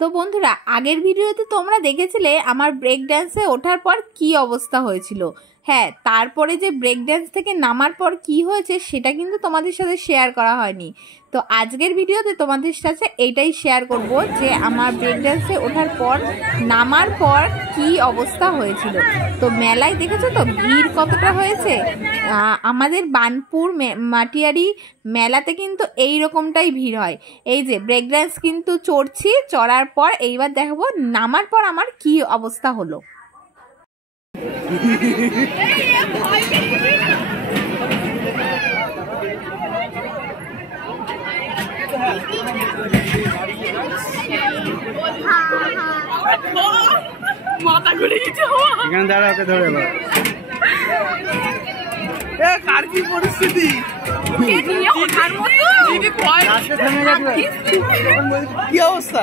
তো বন্ধুরা, আগের ভিডিওতে তোমরা দেখেছিলে আমার ব্রেক ড্যান্সে ওঠার পর কি অবস্থা হয়েছিল। হ্যাঁ, তারপরে যে ব্রেক ড্যান্স থেকে নামার পর কি হয়েছে সেটা কিন্তু তোমাদের সাথে শেয়ার করা হয়নি। তো আজকের ভিডিওতে তোমাদের সাথে এইটাই শেয়ার করব যে আমার ব্রেক ড্যান্সে ওঠার পর নামার পর কি অবস্থা হয়েছিল। তো মেলায় দেখেছো তো ভিড় কতটা হয়েছে। আমাদের বানপুর মাটিয়ারি মেলাতে কিন্তু এই রকমটাই ভিড় হয়। এই যে ব্রেক ড্যান্স কিন্তু চড়ছি, চড়ার পর এইবার দেখাবো নামার পর আমার কি অবস্থা হলো। মাথা ঘুরে গেছে। এখানে দাঁড়া, ওকে ধরে কার কি পরিস্থিতি কি অবস্থা।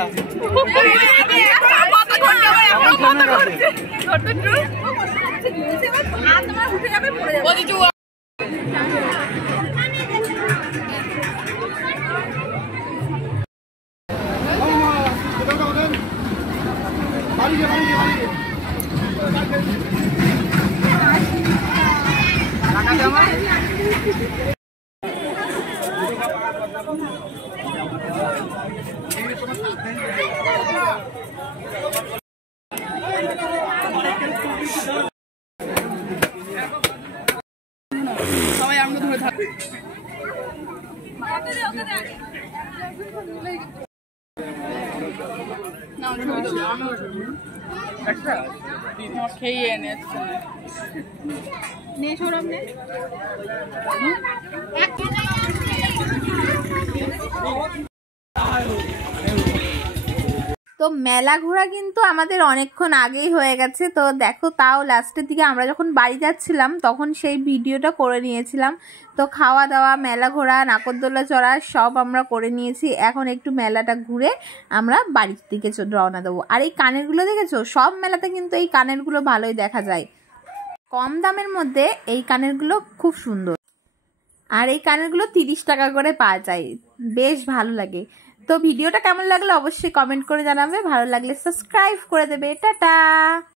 সবাই আমরা ধরে থাকি। খেয়ে এনেছে তো মেলা ঘোরা কিন্তু আমাদের অনেকক্ষণ আগেই হয়ে গেছে। তো দেখো, তাও লাস্টের দিকে আমরা যখন বাড়ি যাচ্ছিলাম তখন সেই ভিডিওটা করে নিয়েছিলাম। তো খাওয়া দাওয়া, মেলা ঘোরা, নাগরদোলা চড়া সব আমরা করে নিয়েছি। এখন একটু মেলাটা ঘুরে আমরা বাড়ির দিকে রওনা দেবো। আর এই কানেরগুলো দেখেছো, সব মেলাতে কিন্তু এই কানেরগুলো ভালোই দেখা যায়। কম দামের মধ্যে এই কানেরগুলো খুব সুন্দর। আর এই কানেরগুলো 30 টাকা করে পাওয়া যায়, বেশ ভালো লাগে। তো ভিডিওটা কেমন লাগলো অবশ্যই কমেন্ট করে জানাবে, ভালো লাগলে সাবস্ক্রাইব করে দেবে। টাটা।